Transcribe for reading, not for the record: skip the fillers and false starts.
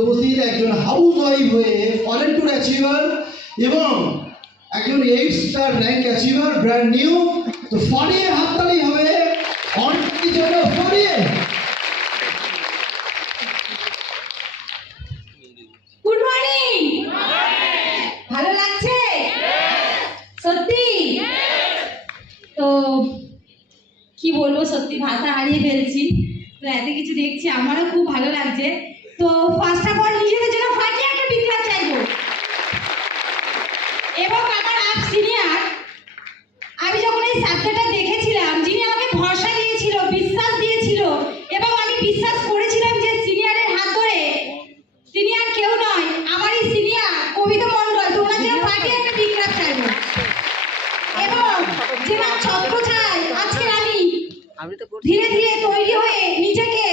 উপস্থিত একজন house wife হয়ে ফরেন ট্যুর অ্যাচিভার এবং একজন 8 star rank achiever brand new. তো ফারিয়ে হাততালি হবে অনেকের জন্য। ফারিয়ে গুড মর্নিং। ভালো লাগছে সত্যি? তো কি বলবো, সত্যি ভাষা হারিয়ে ফেলছি। তো এত কিছু দেখছি, আমারও খুব ভালো লাগছে। তো ফার্স্ট অফ অল নিজেদের জন্য ফাটিয়ে একটা বিক্রাম চাইবো এবং আমার আপ সিনিয়র, আমি যখন এই সাবজেক্টটা দেখেছিলাম, যিনি আমাকে ভরসা দিয়েছিল, বিশ্বাস দিয়েছিল এবং আমি বিশ্বাস করেছিলাম যে সিনিয়রের হাত ধরে, তিনি আর কেউ নয়, আমারই সিনিয়র কবিতা মণ্ডল। তোমরা যেন ফাটিয়ে একটা বিক্রাম চাইবো এবং যেটা ছত্র ছায় আজকে আমি ধীরে ধীরে তৈরি হয়ে নিজেকে